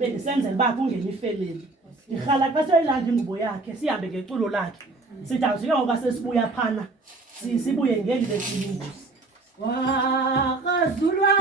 Bendisenzela uba kungena ifeleni. Ndirhala xa soyilanda ingubo yakhe sihambe ngeculo lakhe. Sithi awusuke ngoba sesibuya phana sibuye ngeli lesilungu. Wakazulwa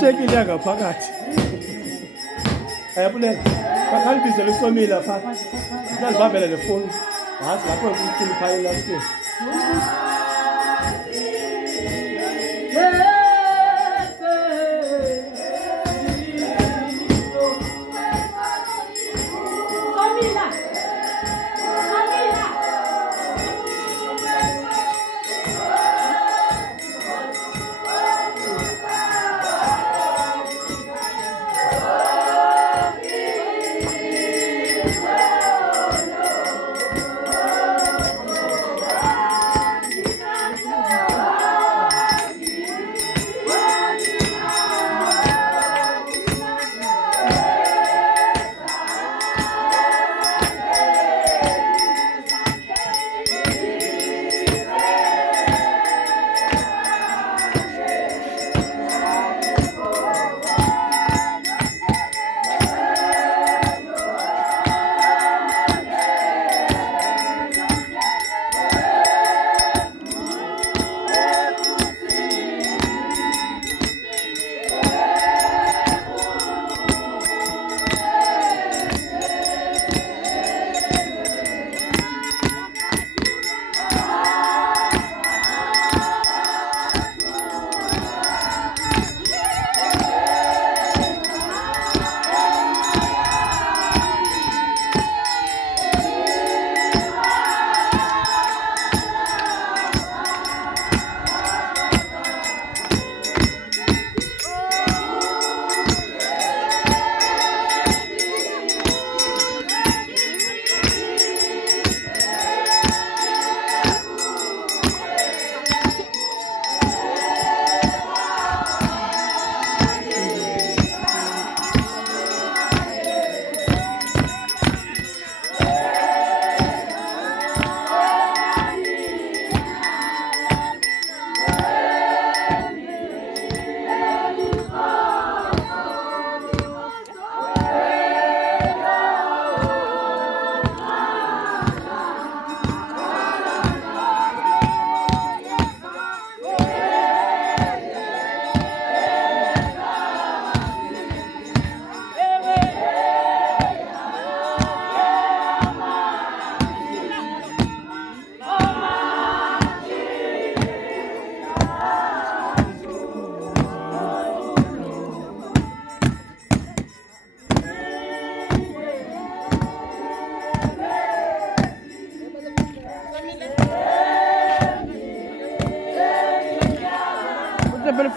Shekile ngaphakathi. Ayabulela. Bakhalibise lesomila pha. Sizalibambela lefoni. Hayi lapho kumkhulu phaya lastini.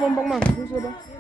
microphone bang mang. Who's that?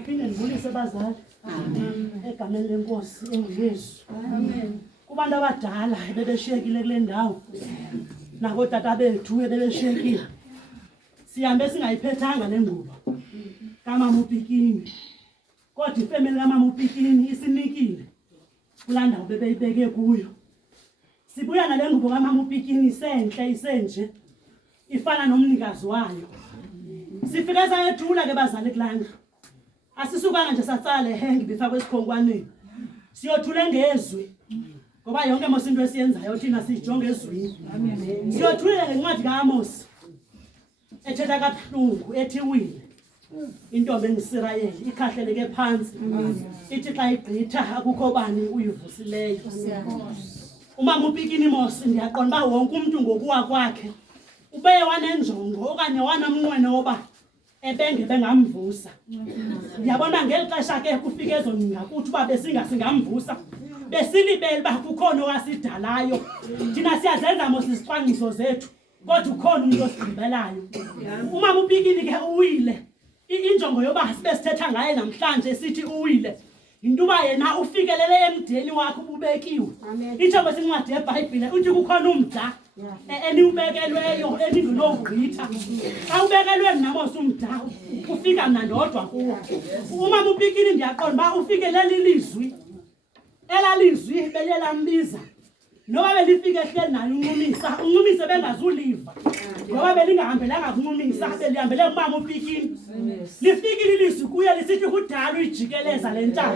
Ndiphinde ndibulise abazali. Egameni lenkosi enguYesu. Amen. Kubantu abadala bebeshiyekile kule ndawo. Nakotata bethu bebeshiyekile. Sihambe singayiphethanga le ngubo. Kamama uPikini. Kodwa ifamily kamama uPikini isinikile. Kulaa ndawo bebeyibeke kuyo. Sibuya nale ngubo kamama uPikini isenje. Ifana nomnikazi wayo. Sifike sayethula ke bazali kulanga. Asisukanga nje satsale hengi bifakwe esikhongwaneni. Siyothule ngezwi. Ngoba yonke mosinto esiyenzayo thina sijonge ezwini. Amen. Siyothule ngencwadi kaAmos. Ethetha kabuhlungu ethi wile. Intombi engisirayeli ikhahleleke phansi. Ithi xa igqitha akukho bani uyivusileyo. Umama uPikini Mosi ndiyaqonda ba wonke umuntu ngokuwa kwakhe. Ube wanenjongo okanye wanamnqweno oba ebenge bengamvusa. Ndiyabona ngelixesha ke kufike ezoncinga kuthi uba besingamvusa. Besilibele ba kukhona owasidalayo. Thina siyazenza mosisicwangciso zethu. Kodwa ukhona umuntu osigqibelayo. Umama uPikini ke uwile. Injongo yoba sibe sithetha ngaye namhlanje sithi uwile. Into uba yena ufikelele emdeni wakhe ububekiwe. Injongo sencwadi yeBhayibhile uthi kukhona umda eniubekelweyo eningulogqitha. Xa ubekelwe namosi umda ufika mna ndodwa kuwo. Umama uPikini ndiyaqonda ba ufikelele ilizwi. Elalizwi belelambiza. Noba belifike ehleli nayo unqumise bengazuliva. Ngoba belingahambelanga kunqumisa belihambele umama uPikini. Lifikile ilizwi kuye lisithi kudala uyijikeleza lentaba.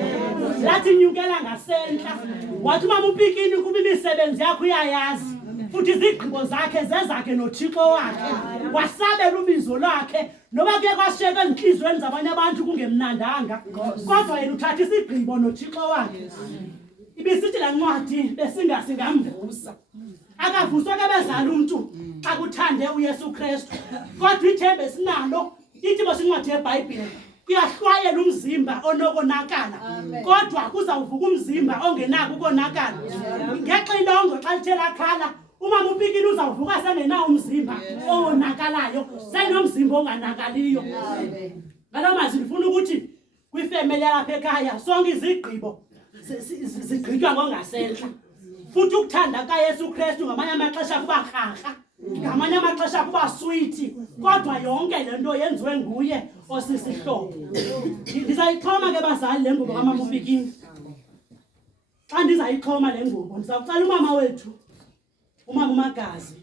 Lathi nyukela ngasentla. Wathi umama uPikini kuba imisebenzi yakho uyayazi. Futhi izigqibo zakhe zezakhe noThixo wakhe. Wasabela ubizo lakhe. Noba kuye kwashiyeka ezinhlizweni zabanye abantu kungemnandanga. Kodwa yena uthatha isigqibo noThixo wakhe. Ibisithi la ncwadi besingamvusa. Akavuswa ke bezala umuntu akuthande uYesu Kristu. Kodwa ithembe sinalo ithi mosincwadi yeBhayibhile kuyahlwayela umzimba onokonakala. Kodwa kuzawuvuka umzimba ongenako ukonakala. Ngexilongo xa lithe lakhala umama uPikini uzawuvuka sengenawo umzimba onakalayo, senomzimba onganakaliyo. Ngalo mazwi ndifuna ukuthi kwifamily lapha ekhaya sonke izigqibo zigqitywa ngongasentla. Futhi ukuthanda kaYesu Kristu ngamanye amaxesha kuba rharha, ngamanye amaxesha kuba sweet, kodwa yonke lento yenziwe nguye osisihlobo. Ndizayixhoma ke bazali le ngubo kamama uPikini. Xa ndizayixhoma le ngubo ndizawucela umama wethu, umama uMagazi,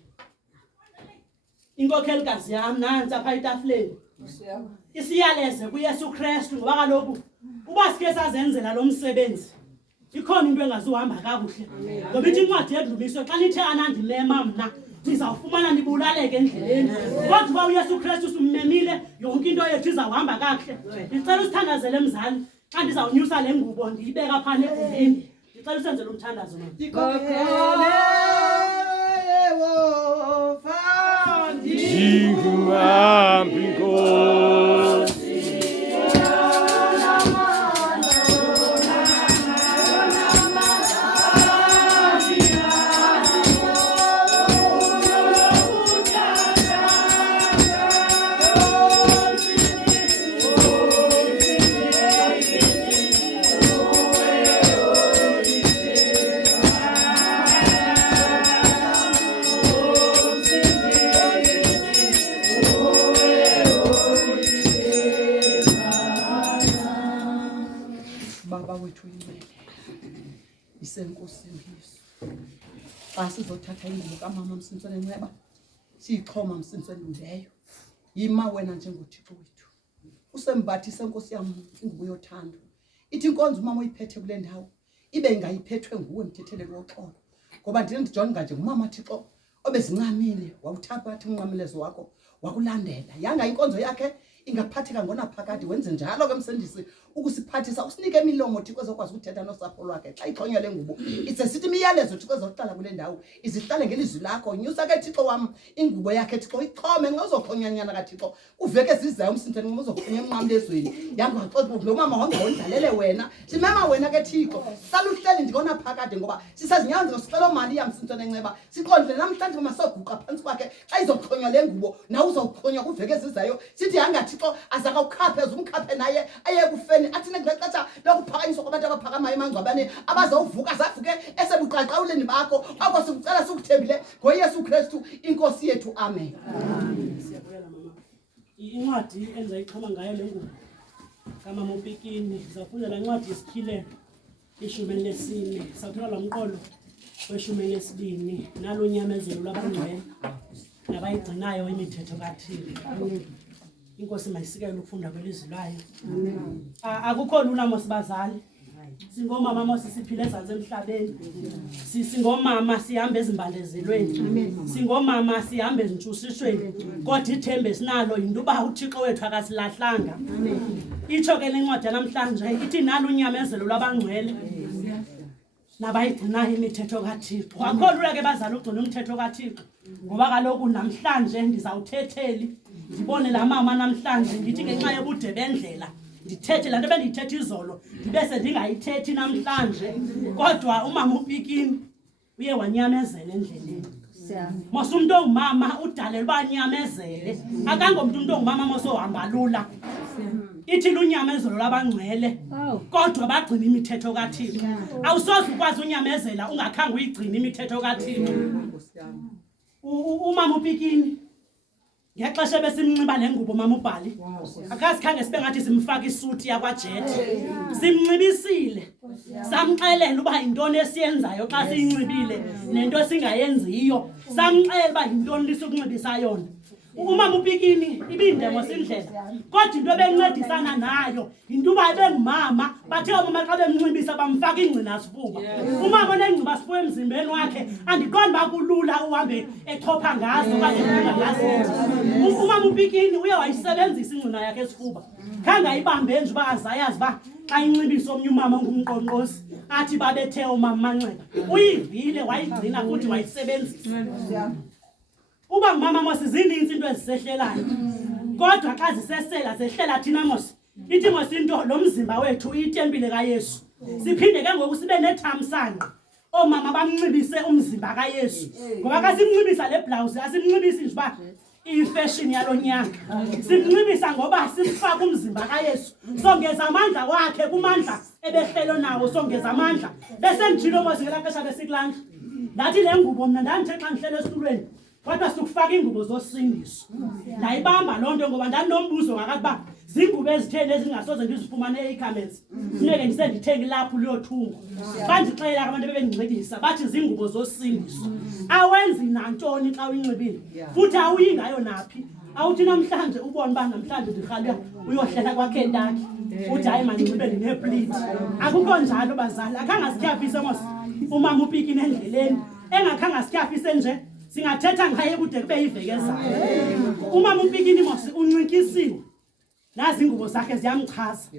inkokhelikazi yam nansi apha etafuleni, isiyaleze kuYesu Kristu. Ngoba kaloku uba sike sazenzela lo msebenzi ikhona into engazuhamba kakuhle. Ngoba ithi incwadi yedluliso xa nithe anandilema mna nizawufumana nibulaleke endleleni. Kodwa uba uYesu Kristu simmemile yonke into yethu izawuhamba kakuhle. Ndicela usithandazele mzali xa ndizawunyusa le ngubo ndiyibeka phana egumeni. Ndicela usenzele umthandazo mama. Isenkosini Yesu. Xa sizothatha ingubo kamama Msinswane Nceba siyixhoma Msinswane leyo. Yima wena njengoThixo wethu. Usembathi senkosi yam ingubo yothando. Ithi inkonzo umama uyiphethe kule ndawo ibe ingayiphethwe nguwe mthetheleli woxolo. Ngoba ndine ndijonga nje ngumama Thixo obezincamile wawuthatha umnqamelezo wakho wakulandela. Yanga inkonzo yakhe ingaphatheka ngonaphakade wenze njalo ke msindisi ukusiphathisa usinike imilomo Thixo ezokwazi ukuthetha nosapho lwakhe. Xa ixhonya le ngubo isesithi imiyalezo Thixo ezohlala kule ndawo izihlale ngelizwi lakho. Nyusa ke Thixo wam ingubo yakhe Thixo ixhome nxa uzokhonyanyana kaThixo uveke sizayo umsindisi nxa uzokhonya emnqamlezweni. Yanga xoxa lo mama wangondlalele wena simema wena ke Thixo saluhleli ndikona phakade ngoba sisazinyanza nosicelo mali yamsindisi Nceba siqondle namhlanje masoguqa phansi kwakhe xa izokhonywa le ngubo na uzokhonya kuveke sizayo sithi yanga kaThixo azaka ukhaphe umkhaphe naye aye kufeni athi ngexesha lokuphakanyiswa kwabantu abaphakamayo emangcwabane abazawuvuka zavuke esebuqaqawuleni bakho akho sikucela sikuthembile ngoYesu Kristu inkosi yethu amen. Siyabuyela mama. Incwadi engizayichoma ngayo le ngubo kamama uPikini sizafunda la ncwadi yesikhilelo 14 sawuthola lo mqolo we12 nalo nyamezelo labangcwele nabayigcinayo imithetho kaThixo. Inkosi mayisikele ukufunda kwelizwi layo. Akukho lula mosibazali. Singomama mosisiphile ezantsi emhlabeni. Singomama sihamba ezimbandezelweni. Singomama sihamba ezintshushishweni. Kodwa ithemba esinalo into uba uThixo wethu akasilahlanga. Itsho ke lencwadi namhlanje ithi nalo unyamezelo lwabangcwele nabayigcinayo imithetho kaThixo. Akho lula ke bazali ugcina umthetho kaThixo. Ngoba kaloku namhlanje ndizawuthetheli ndibone la mama namhlanje ndithi ngenxa yobude bendlela ndithethe la nto bendiyithethe izolo ndibese ndingayithethi namhlanje kodwa umama uPikini uye wanyamezela endleleni. Mose umuntu ongumama udalela uba anyamezele akangomuntu umuntu ongumama mose ohamba lula. Ithi lunyamezelo labangcwele kodwa bagcina imithetho kaThixo. Awusoze ukwazi unyamezela ungakhange uyigcina imithetho kaThixo. Umama uPikini ngexesha besimnxiba lengubo mama uBhali akasikhange sibe ngathi simfaka isuti yakwaJethi simnxibisile samxelela uba yintoni esiyenzayo xa siyinxibile nento singayenziyo samxelela uba yintoni lisukunxibisa yona. Umama uPikini ibindemo sindlela kodwa into bencedisana nayo into uba bengumama bathe omama xa bemnxibisa bamfaka ingcina sifuba. Umama onengciba sifuba emzimbeni wakhe andiqondi bakulula uhambe echopha ngazo okanye ngazo. Umama uPikini uye wayisebenzisa ingcina yakhe esifuba khange ayibambe nje uba azayazi uba xa inxibisa omnye umama ngumqonqosi athi babethe umama Manxeba uyivile wayigcina futhi wayisebenzisa. Uba ngumama mose zininzi into ezisehlelayo kodwa xa zisesela sehlela thina mose ithi mose into lo mzimba wethu uyitempile kaYesu. Siphinde ke ngoku sibe nethamsanqa omama bamnxibise umzimba kaYesu ngoba ka simnxibisa le blouse asimnxibisi nje uba ifashion yalonyaka simnxibisa ngoba simfaka umzimba kaYesu songeza amandla wakhe kumandla ebehlelo nawo songeza amandla bese njilo mose ngelaxesha besikulanda ndathi le ngubo mina ndandithe xa ngihlele esitulweni kodwa sikufaka ingubo zosindiso ndayibamba lonto ngoba ndanombuzo ngakakuba zingubo ezitheni ezingasoze ndizifumane eCommerce funeke ndisendithenga lapho liyothunga bandixelela abantu bebengicebisa bathi zingubo zosindiso awenzi nantoni xa uyinxibile futhi awuyingayo naphi awuthi namhlanje ubone ba namhlanje ndirhalwe uyohlela kwaKentaki uthi hayi mandinxibe ndineplate akukho njalo bazali akhange asityafise mos umama uPikini endleleni engakhange asityafise nje singathetha ngaye kude kube yivekezayo. Umama uPikini mose uncinkisiwe nazi ingubo zakhe ziyamchaza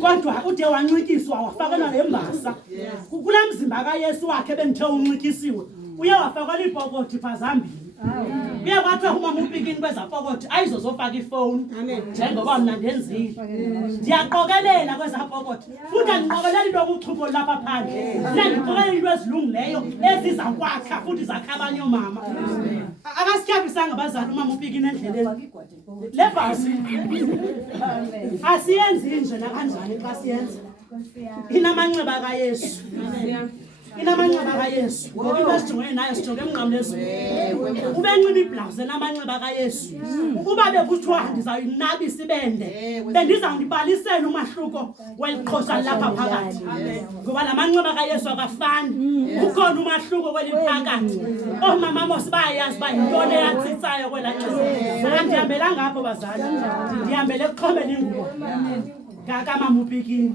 kodwa ude wancinkiswa wafakelwa lembasa kulamzimba kaYesu wakhe bendithe uncinkisiwe uye wafakelwa ipokothi phazambili. Kuye kwathiwa umama uPikini kwezapokothi ayizozofaka ifoni njengoba mina ndenzile ndiyaqokelela kwezapokothi futhi andiqokelela into yobuchupho lapha phandle ndiqokelela into ezilungileyo ezizakwakha futhi zakha abanye omama. Akasityafisanga abazali umama uPikini endleleni le bhasi asiyenzi nje nakanjani xa siyenza inamanxeba kaYesu inamanxeba kaYesu ngoba into esijongene nayo sijonge emnqamlezweni ubenxiba iblouse enamanxeba kaYesu uba bekuthiwa ndizayinabisa ibende bendizawundibalisela umahluko weliqhosha lapha phakathi ngoba la manxeba kaYesu akafani ukhona umahluko kweliphakathi omama mose bayayazi uba yintoni eyatsitsayo kwela xesha andihambelanga apho bazali ndihambele ekuxhomeni ingubo kamama uPikini.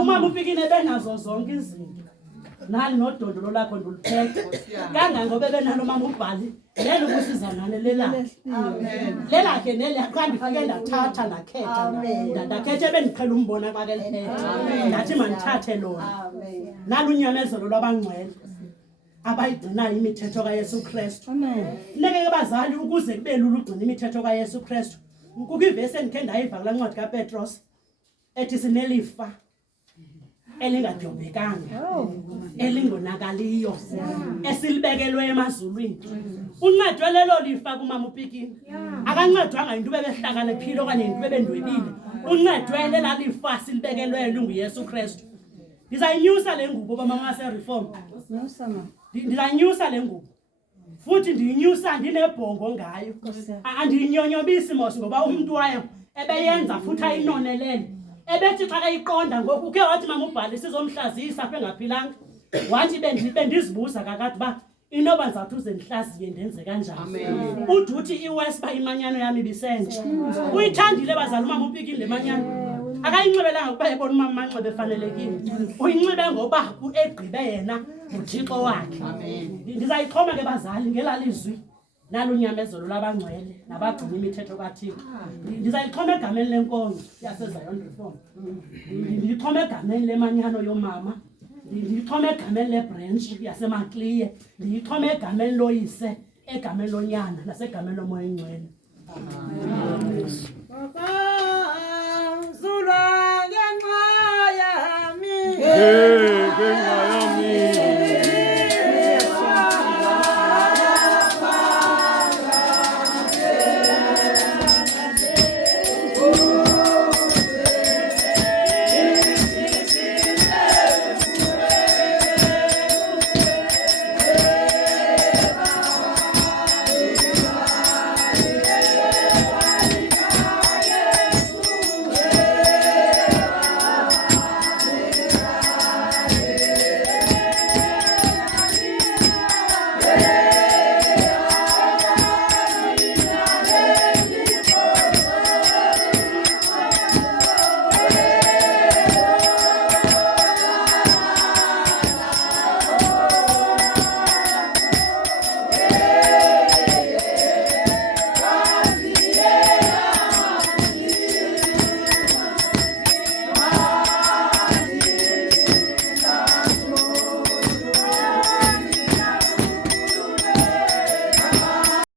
Umama uPikini ebenazo zonke izinto nali nodondolo lakho nduliphethe kangangoba benalo mama uBhali lelo kusizanane lelakhe lelakhe nelakhe ndifike ndathatha ndakhetha bendiqhela umbona xa keliphethe ndathi mandithathe lona nalo unyamezelo lwabangcwele abayigcinayo imithetho kaYesu Kristu. Neke bazali ukuze kube lula ugcina imithetho kaYesu Kristu kukho ivesi endikhe ndayiva kula ncwadi kaPetros ethi sinelifa elingadyobhekanga elingonakaliyo esilibekelwe emazulwini. Uncedwe lelo lifa kumama uPikini. Akancedwanga into bebehlakaniphile okanye into bebendwebile. Uncedwe lela lifa silibekelwe lunguYesu Kristu. Ndizayinyusa le ngubo baba mase reform. Ndizanyusa le ngubo. Futhi ndiyinyusa ndinebhongo ngayo. Andiyinyonyobisi mos ngoba umuntu wayo ebeyenza futhi ayinonelele. Ebethi xa eyiqonda ngoku uke wathi mama uBhali sizomhlazisa apha engaphilanga. Wathi bendizibuza kakade ba inoba nzathu zenhlaziye ndenze kanjani. Uduthi iwespa imanyano yami bisenje. Uyithandile bazali mama uPikini le manyano. Akayinxibelanga ukuba ebona umama Manxebe efanelekile. Uyinxibe ngoba egqibe yena uThixo wakhe. Ndizayixhoma ke bazali ngelalizwi nalunyamezelo labangcwele nabagcina imithetho kaThixo. Ndizayixhoma egameni lenkonzo yaseZion Reform. Ndixhoma egameni lemanyano yomama. Ndixhoma egameni lebranch yaseMaclear. Ndixhoma egameni loyise, egameni lonyana nasegameni lomoya engcwele.